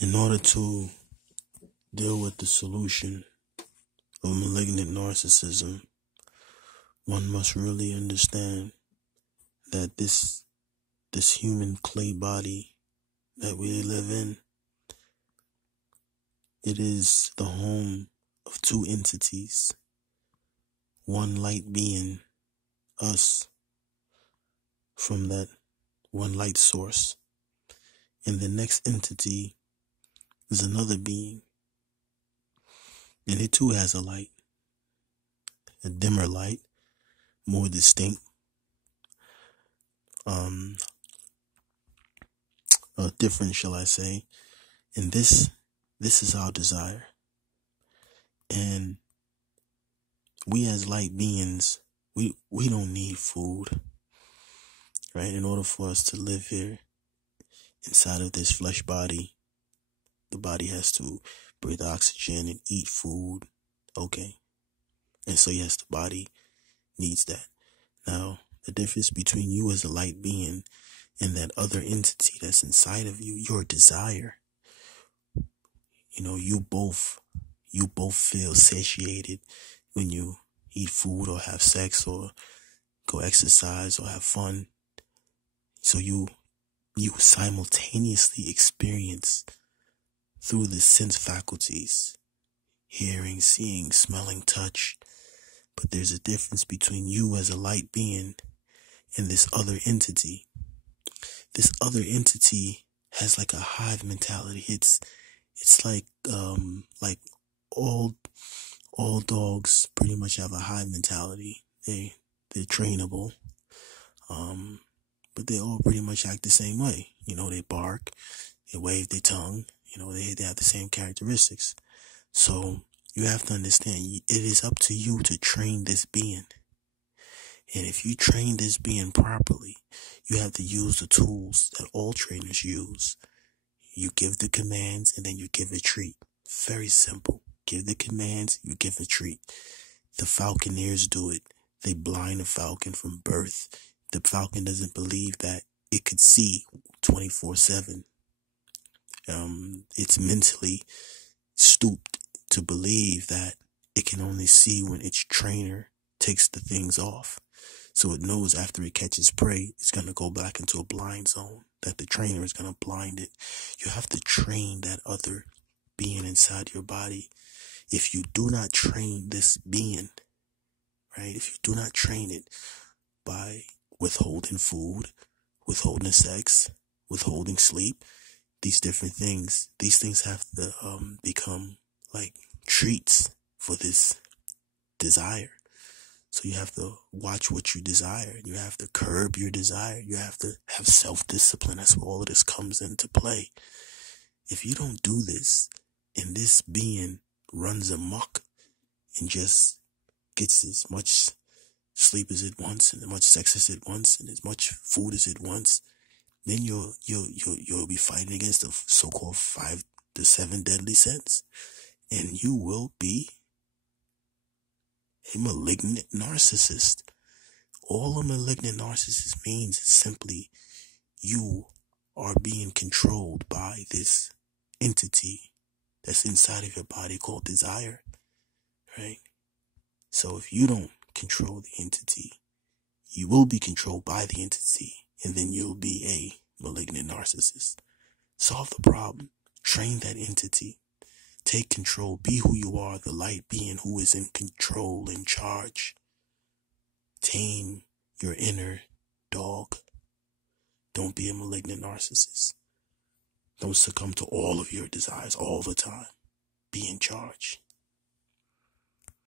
In order to deal with the solution of malignant narcissism, one must really understand that this human clay body that we live in, it is the home of two entities. One light being us from that one light source, and the next entity is another being, and it too has a light, a dimmer light, more distinct, different, shall I say. And this is our desire. And we as light beings, we don't need food, right? In order for us to live here inside of this flesh body, the body has to breathe oxygen and eat food. Okay. And so yes, the body needs that. Now, the difference between you as a light being and that other entity that's inside of you, your desire, you both feel satiated when you eat food or have sex or go exercise or have fun. So you simultaneously experience through the sense faculties, hearing, seeing, smelling, touch. But there's a difference between you as a light being and this other entity. This other entity has like a hive mentality. It's like all dogs pretty much have a hive mentality. They're trainable. But they all pretty much act the same way. They bark, they wave their tongue, they have the same characteristics. So you have to understand, it is up to you to train this being. And if you train this being properly, you have to use the tools that all trainers use. You give the commands and then you give a treat. Very simple. Give the commands, you give a treat. The falconeers do it. They blind a falcon from birth. The falcon doesn't believe that it could see 24/7. It's mentally stooped to believe that it can only see when its trainer takes the things off. So it knows after it catches prey, it's going to go back into a blind zone, that the trainer is going to blind it. You have to train that other being inside your body. If you do not train this being, right, if you do not train it by withholding food, withholding sex, withholding sleep, these things have to become like treats for this desire. So you have to watch what you desire. You have to curb your desire. You have to have self-discipline. That's where all of this comes into play. If you don't do this, and this being runs amok and just gets as much sleep as it wants, and as much sex as it wants, and as much food as it wants, then you'll be fighting against the so-called 5 to 7 deadly sins, and you will be a malignant narcissist. All a malignant narcissist means is simply you are being controlled by this entity that's inside of your body called desire, right? So if you don't control the entity, you will be controlled by the entity, and then you'll be a malignant narcissist. Solve the problem. Train that entity. Take control. Be who you are, the light being who is in control, in charge. Tame your inner dog. Don't be a malignant narcissist. Don't succumb to all of your desires all the time. Be in charge.